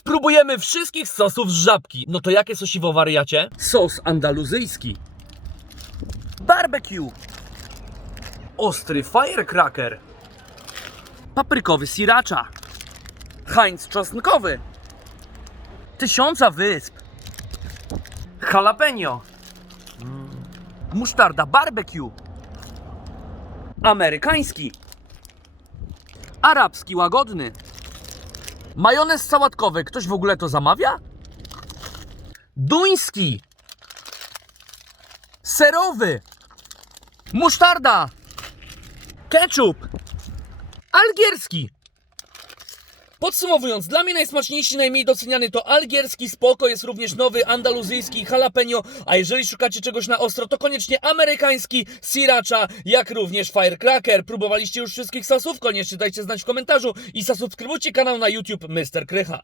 Spróbujemy wszystkich sosów z żabki. No to jakie sosiwo wariacie? Sos andaluzyjski. Barbecue. Ostry firecracker. Paprykowy sriracha. Heinz czosnkowy. Tysiąca wysp. Jalapeno. Musztarda barbecue. Amerykański. Arabski łagodny. Majonez sałatkowy. Ktoś w ogóle to zamawia? Duński. Serowy. Musztarda. Ketchup. Algierski. Podsumowując, dla mnie najsmaczniejszy, najmniej doceniany to algierski, spoko, jest również nowy andaluzyjski jalapeno, a jeżeli szukacie czegoś na ostro, to koniecznie amerykański sriracha, jak również firecracker. Próbowaliście już wszystkich sosów? Koniecznie dajcie znać w komentarzu i zasubskrybujcie kanał na YouTube Mr. Krycha.